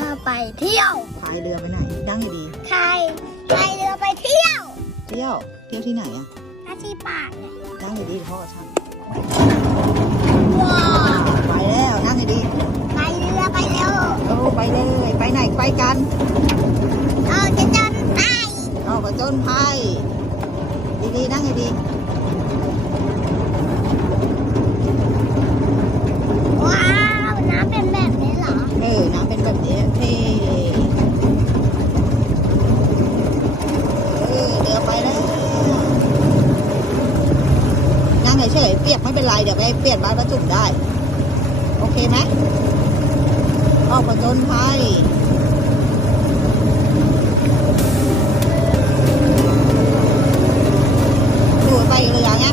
ที่ยวพายเรือไปไหนนั่งดีใครใครเรือไปเที่ยวๆเที่ยว เที่ยวที่ไหนอะถ้าที่ป่าเนี่ยนั่งดีๆพ่อฉันว้าวไปแล้วนั่งดีไปเรือไปเร็วๆโอ้ไปเลยไปไหนไปกันเออจะจนไปเอากระจนพายดีๆนั่งดี ว้าวน้ำเป็นแบบนี้เหรอ ๆเออน้ำเป็นแบบนี้เท่เออเรือไปแล้วนั่งเฉยๆเปียกไม่เป็นไร เดี๋ยวไปเปลี่ยนบ้านประจุได้ โอเคไหมออกกระจนพายดูไปเรือไง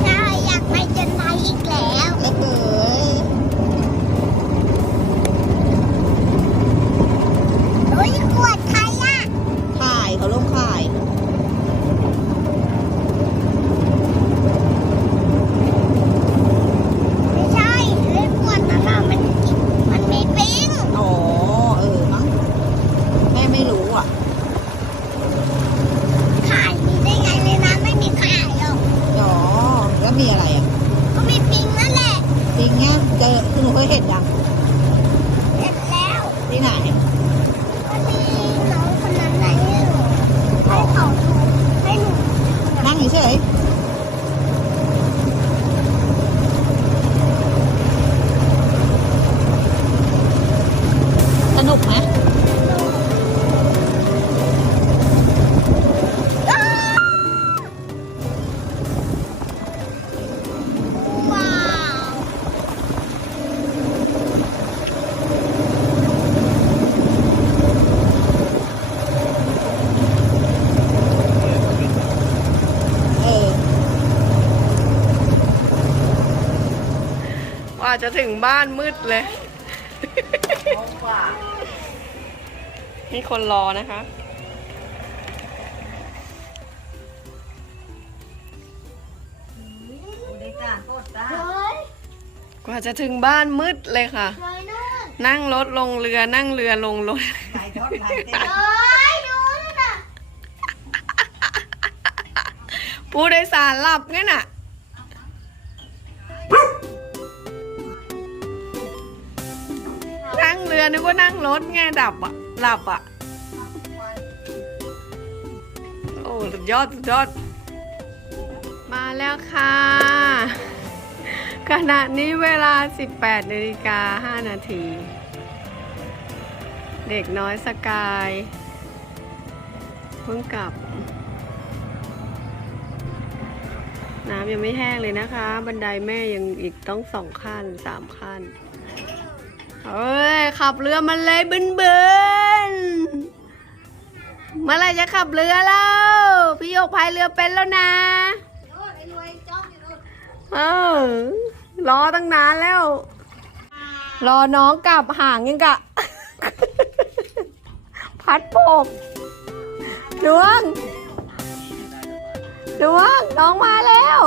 ใช่ อยากไปจนไปอีกแล้วแล้วเกิดเฮ้ยขวดใครอะข่ายเขาลงข่าย ไม่ใช่เฮ้ยขวดนั้นน่ะมันมันมีปิง อ๋อ เออ มั้ง แม่ไม่รู้อะ ขายมีได้ไงในน้ำไม่มีขายหรอก อ๋อ แล้ว มีอะไร ว่าจะถึงบ้านมืดเลยมีคนรอนะคะเฮ้ยกว่าจะถึงบ้านมืดเลยค่ะเฮ้ยนู่นนั่งรถลงเรือนั่งเรือลงรถหลายทอดหลายเต้นเฮ้ยดูนั่นน่ะผู้โดยสารหลับไงน่ะนั่ง รือนึกว่านั่งรถไงดับอะหลับอะ โอ้สุดยอดสุดยอด มาแล้วค่ะ ขณะนี้เวลา 18นาฬิกา5นาที เด็กน้อยสกายเพิ่งกลับ น้ำยังไม่แห้งเลยนะคะ บันไดแม่ยังอีกต้องสองขั้นสามขั้น เฮ้ยขับเรือมันเลยบึนบึนเมื่อไรจะขับเรือแล้วพี่โยกพายเรือเป็นแล้วนะเออรอตั้งนานแล้ว รอน้องกลับห่างยังกะ พัดโปกดวง ดวงน้องมาแล้ว